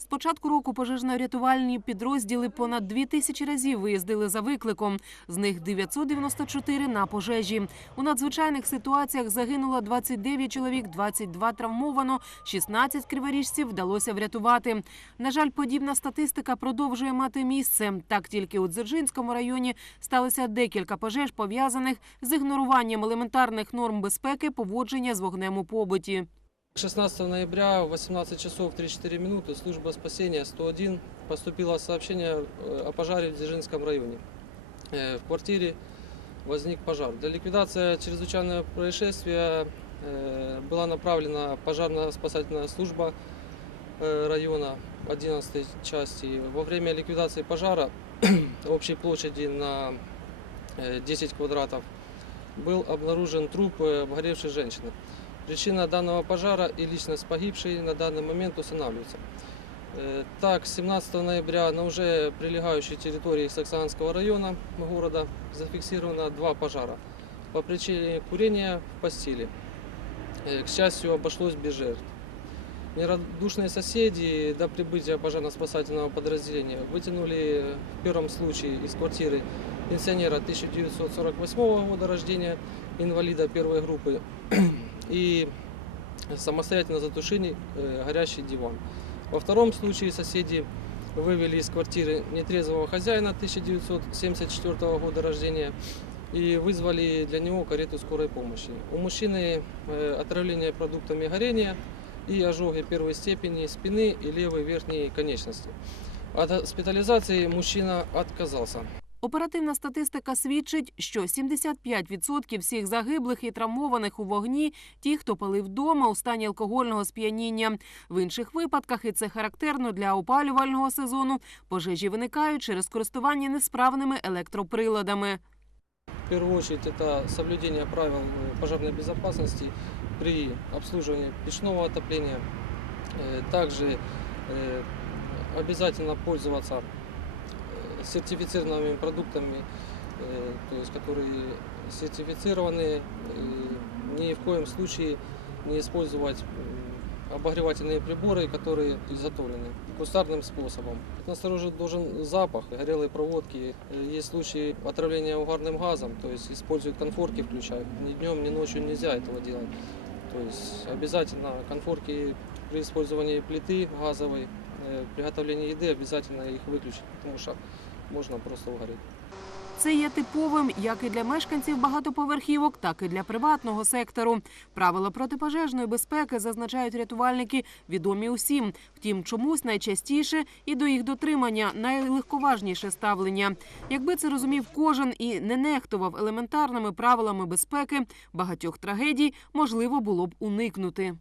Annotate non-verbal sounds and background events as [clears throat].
З початку року пожежно-рятувальні підрозділи понад дві тисячі разів виїздили за викликом. З них 994 на пожежі. У надзвичайних ситуаціях загинуло 29 чоловік, 22 травмовано, 16 криворіжців вдалося врятувати. На жаль, подібна статистика продовжує мати місце. Так тільки у Дзержинському районі сталося декілька пожеж, пов'язаних з ігноруванням елементарних норм безпеки поводження з вогнем у побуті. 16 ноября в 18 часов 34 минуты служба спасения 101 поступило сообщение э, о пожаре в Дзержинском районе. Э, В квартире возник пожар. Для ликвидации чрезвычайного происшествия э, была направлена пожарно-спасательная служба района 11 части. Во время ликвидации пожара [clears throat] общей площади на э, 10 квадратов был обнаружен труп обгоревшей женщины. Причина данного пожара и личность погибшей на данный момент устанавливаются. Так, 17 ноября на уже прилегающей территории Саксанского района города зафиксировано два пожара по причине курения в постели. Э, К счастью, обошлось без жертв. Нерадушные соседи до прибытия пожарно-спасательного подразделения вытянули в первом случае из квартиры пенсионера 1948 года рождения, инвалида первой группы, и самостоятельно затушили э, горящий диван. Во втором случае соседи вывели из квартиры нетрезвого хозяина 1974 года рождения и вызвали для него карету скорой помощи. У мужчины э, отравление продуктами горения и ожоги первой степени спины и левой верхней конечности. От госпитализации мужчина отказался. Оперативна статистика свідчить, що 75% всіх загиблих і травмованих у вогні ті, хто палив вдома у стані алкогольного сп'яніння. В інших випадках, і це характерно для опалювального сезону, пожежі виникають через користування несправними електроприладами. В первую очередь это соблюдение правил э, пожарной безопасности при обслуживании печного отопления. Э, Также э, обязательно пользоваться э, сертифицированными продуктами, э, то есть которые сертифицированы, э, ни в коем случае не использовать м, обогревательные приборы, которые изготовлены кустарным способом. Насторожить должен запах горелой проводки. Э, Есть случаи отравления угарным газом, то есть используют конфорки, включают. Ни днем, ни ночью нельзя этого делать. То есть обязательно конфорки при использовании плиты газовой, э, приготовлении еды обязательно их выключить, потому что можно просто угореть. Це є типовим як і для мешканців багатоповерхівок, так і для приватного сектору. Правила протипожежної безпеки зазначають рятувальники відомі усім. Втім, чомусь найчастіше і до їх дотримання найлегковажніше ставлення. Якби це розумів кожен і не нехтував елементарними правилами безпеки, багатьох трагедій можливо було б уникнути.